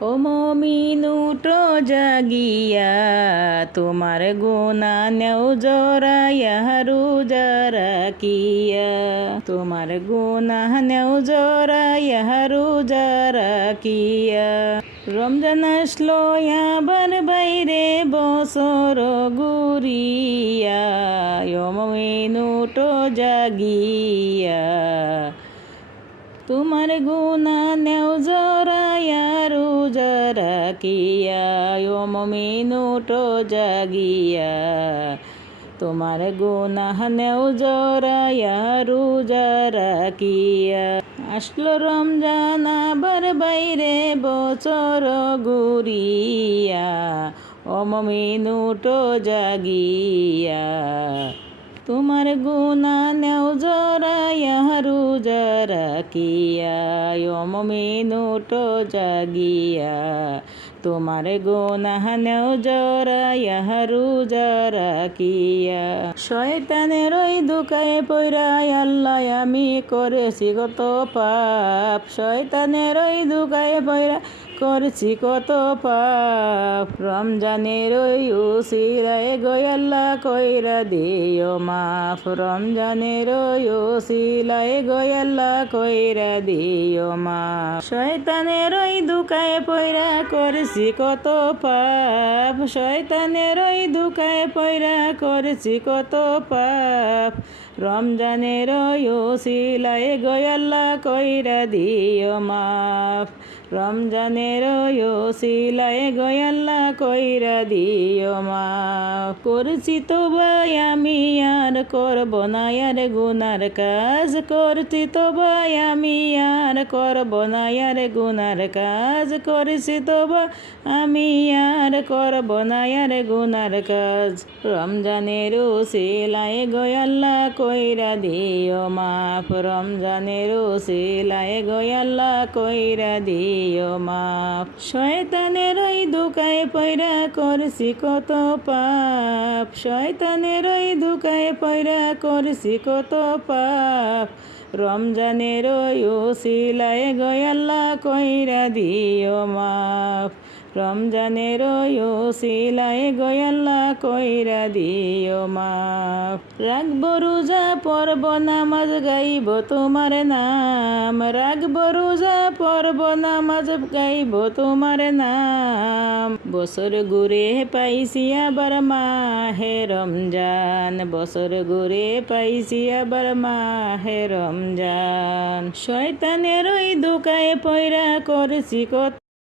ও মমিন উঠো জাগিয়া, তোমার গুনা নেও জরাইয়া রোজা রাখিয়া। তোমার গুনা নেও জরাইয়া রোজা রাখিয়া। রমজান আসলো আবার বাইরে বছর ঘুরিয়া, ও মমিন উঠো জাগিয়া, তোমার গুনা নেও জরাইয়া রোজা রাখিয়া। ও মমিন উঠো জাগিয়া, তোমার গুনা নেও জরাইয়া রোজা রাখিয়া। আসলো রমজান আবার বাইরে বছর ঘুরিয়া, ও মমিন উঠো জাগিয়া, তোমার গুনা নেও জরাইয়া রোজা রাখিয়া। ও মমিন উঠো জাগিয়া, তোমার গুনা নেও জরাইয়া রোজা রাখিয়া। শয়তানের ওই দুকায় পইরায় আল্লাহ আমি করেছি কত পাপ। শয়তানের ওই দুকায় পইরা করছি কত পাপ। রমজানের ওই উসিলায় গো আল্লাহ কইরা দিও মাফ। রমজানের ওই উসিলায় গো আল্লাহ কইরা দিও মাফ। শয়তানের ওই দুকায় পইরা করছি কত পাপ। শয়তানের ওই দুকায় পইরা করছি কত পাপ। রমজানের ওই উসিলায় গো আল্লাহ কইরা দিও মাফ। রমজানের ওই উসিলায় গো আল্লাহ কইরা দিও মাফ। করছি তওবা আমি আর করব না আর গুনার কাজ। করছি তওবা আমি আর করব না আর গুনার কাজ। করছি তওবা আমি আর করব না আর গুনার কাজ। রমজানের উসিলায় গো আল্লাহ কইরা দিও মাফ। রমজানের উসিলায় গো আল্লাহ কইরা দিও মাফ। শয়তানের ওই দুকায় পইরা করছি কত পাপ। শয়তানের ওই দুকায় পইরা করছি কত পাপ। রমজানের ওই উসিলায় গো আল্লাহ কইরা দিও মাফ। রমজানের ওই উসিলায় গো আল্লাহ কইরা দিও মাফ। রাখব রোজা পড়ব নামাজ গাইব তোমার নাম। রাখব রোজা পড়ব নামাজ গাইব তোমার নাম। বছর ঘুরে পাইছি আবার মাহে রমজান। বছর ঘুরে পাইছি আবার মাহে রমজান। শয়তানের ওই দুকায় পইরা করছি কত